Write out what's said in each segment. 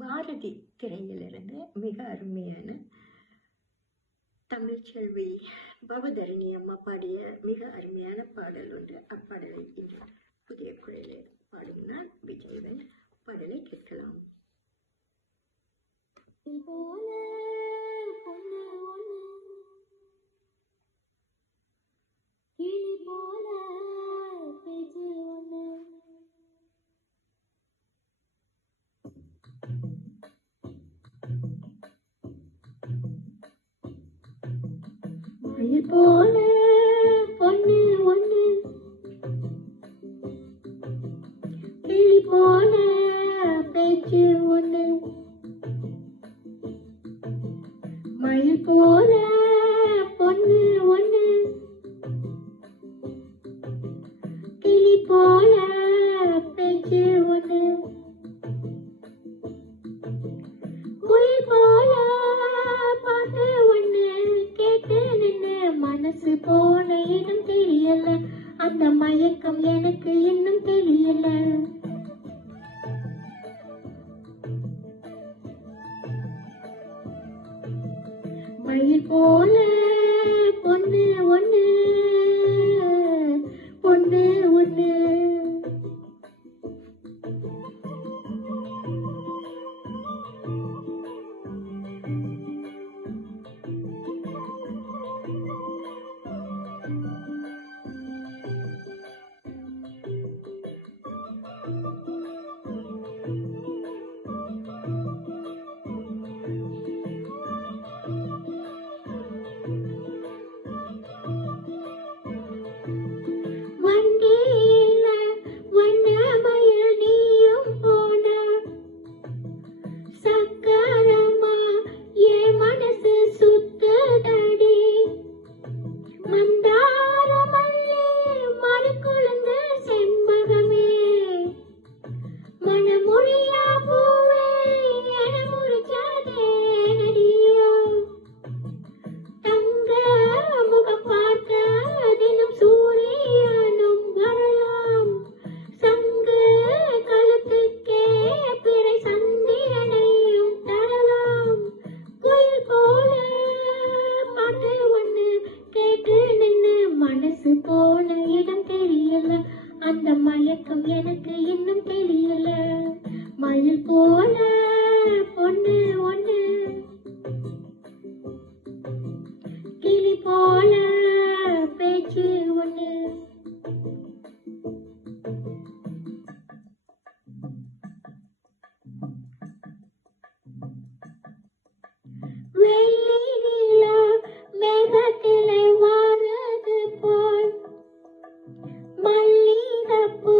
பாரதி திரையிலிருந்து மிக அருமையான தமிழ்ச்செல்வி பவதரணி அம்மா பாடிய மிக அருமையான பாடல் ஒன்று. அப்பாடலை இன்று புதிய குரலில் பாடும் நான் விஜயவன். பாடலை கேட்கலாம். மயில் போல பொண்ணு ஒண்ணு, கிளி போல பேச்சு ஒண்ணு. மயில் போல பொண்ணு ஒண்ணு, கிளி போல பேச்சு ஒண்ணு. குயில் போல பாட்டு ஒண்ணு கேட்டு நின்று மனசு போன இடம் தெரியல. அந்த மயக்கம் எனக்கு இன்னும் தெரியல. மயில் போல பொண்ணு ஒண்ணு, பொண்ணு ஒண்ணு. அந்த மயக்கம் எனக்கு இன்னும் தெரியல. மயில் போல பொண்ணு ஒண்ணு, கிளி போல பேச்சு ஒண்ணு. வெள்ளி நிலா மேகத்திலே வாரது போல் மல்லிகைப்பூ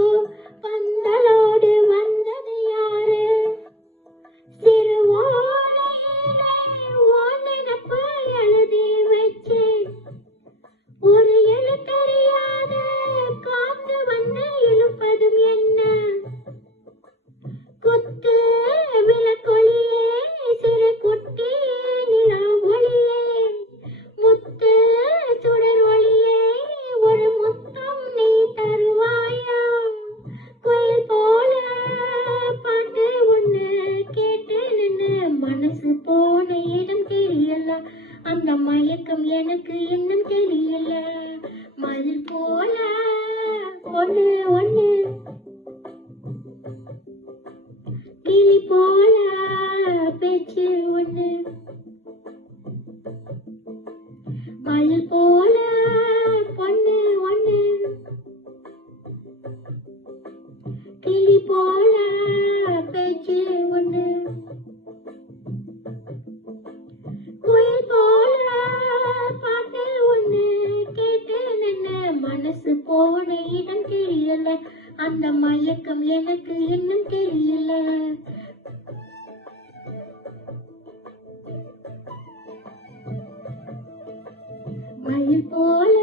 பந்தலோடு வந்தது யாரு? சிறு ஓலையிலே உன் நினைப்பு எழுதி வச்சேன். ஒரு எழுத்தறியாத காத்து வந்து இழுப்பதும் என்ன? குத்து விளக்கொளியே சிறு குட்டி நிலா ஒளியே, முத்து சுடர் ஒளியே ஒரு முத்தம் நீ தருவாயா? குயில் போல பாட்டு ஒண்ணு கேட்டு நின்று மனசு போன இடம் தெரியல. அந்த மயக்கம் எனக்கு இன்னும் தெரியல. மயில் போல பொண்ணு ஒண்ணு, கிளி போல பேச்சு ஒண்ணு. மயில் போல பொண்ணு ஒண்ணு, கிளி போல பேச்சு ஒண்ணு. குயில் போல பாட்டு ஒண்ணு கேட்டு நின்று மனசு போன இடம் தெரியல. அந்த மயக்கம் எனக்கு இன்னும் தெரியல. மயில் போல